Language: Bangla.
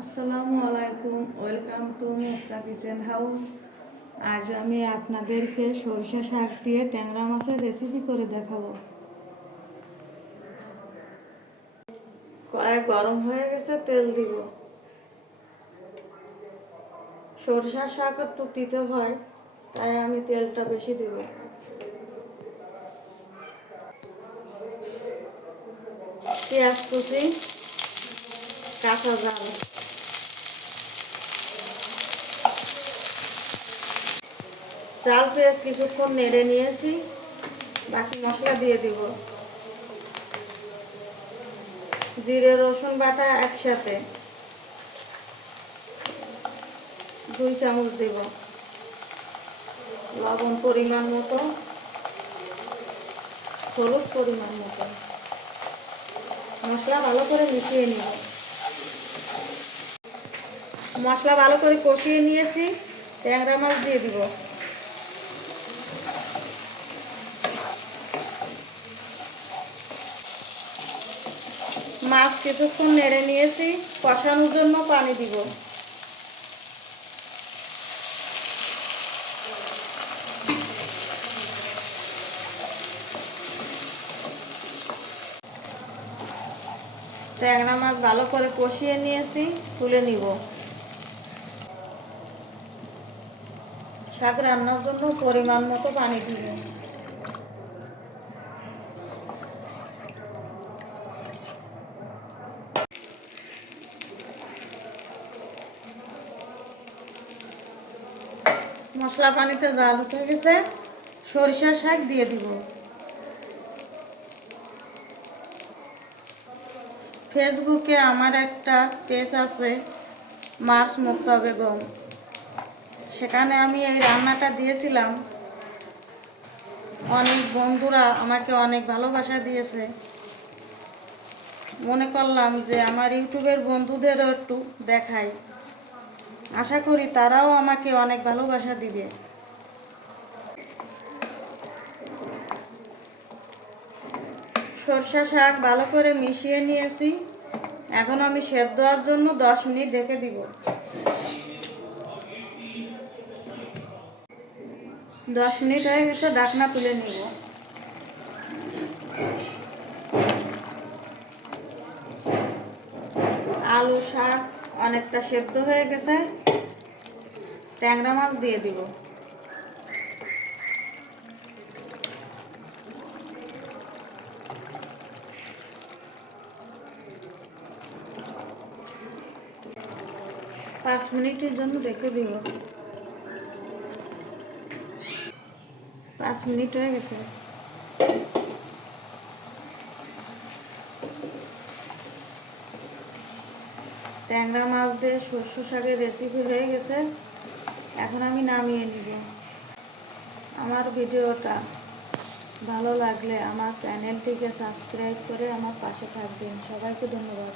আসসালামু আলাইকুম, welcome to Mukta kitchen house. আজ আমি আপনাদেরকে সরষে শাক দিয়ে ট্যাংরা মাছের রেসিপি করে দেখাবো। কড়াই গরম হয়ে গেছে, তেল দিব। সরষে শাক একটু তিতে হয়, তাই আমি তেলটা বেশি দিব। পেঁয়াজ কুচি, কাঁচা জাল, চাল পেঁয়াজ কিছুক্ষণ নেড়ে নিয়েছি, বাকি মশলা দিয়ে দিব। জিরে রসুন বাটা একসাথে 2 চামচ দেব। লবণ পরিমাণ মতো, হলুদ পরিমাণ মতো। মশলা ভালো করে মিশিয়ে নিব। মশলা ভালো করে কষিয়ে নিয়েছি, ট্যাংরা মাছ দিয়ে দিব। মাছ কিছুক্ষণ নেড়ে নিয়েছি, কষানোর জন্য পানি দিব। ট্যাংরা মাছ ভালো করে কষিয়ে নিয়েছি, তুলে নিব। শাক রান্নার জন্য পরিমাণ মতো পানি দিব। মশলা পানিতে জাল উঠে গেছে, সরিষা শাক দিয়ে দিব। ফেসবুকে আমার একটা পেজ আছে, মার্চ মুক্তা বেগম। সেখানে আমি এই রান্নাটা দিয়েছিলাম। অনেক বন্ধুরা আমাকে অনেক ভালোবাসা দিয়েছে। মনে করলাম যে আমার ইউটিউবের বন্ধুদেরও একটু দেখাই, আশা করি তারাও আমাকে অনেক ভালোবাসা দিবে। সরষে শাক ভালো করে মিশিয়ে নিয়েছি, এখন আমি সেদ্ধ হওয়ার জন্য 10 মিনিট ঢেকে দিব। 10 মিনিট হয়ে গেছে, ঢাকনা তুলে নিব। আলু শাক অনেকটা সেদ্ধ হয়ে গেছে, ট্যাংরা মাছ দিয়ে দিব। পাঁচ মিনিটের জন্য রেখে দিব। 5 মিনিট হয়ে গেছে। ট্যাংরা মাছ দিয়ে সরষে শাকের রেসিপি হয়ে গেছে, এখন আমি নামিয়ে নিব। আমার ভিডিওটা ভালো লাগলে আমার চ্যানেলটিকে সাবস্ক্রাইব করে আমার পাশে থাকবেন। সবাইকে ধন্যবাদ।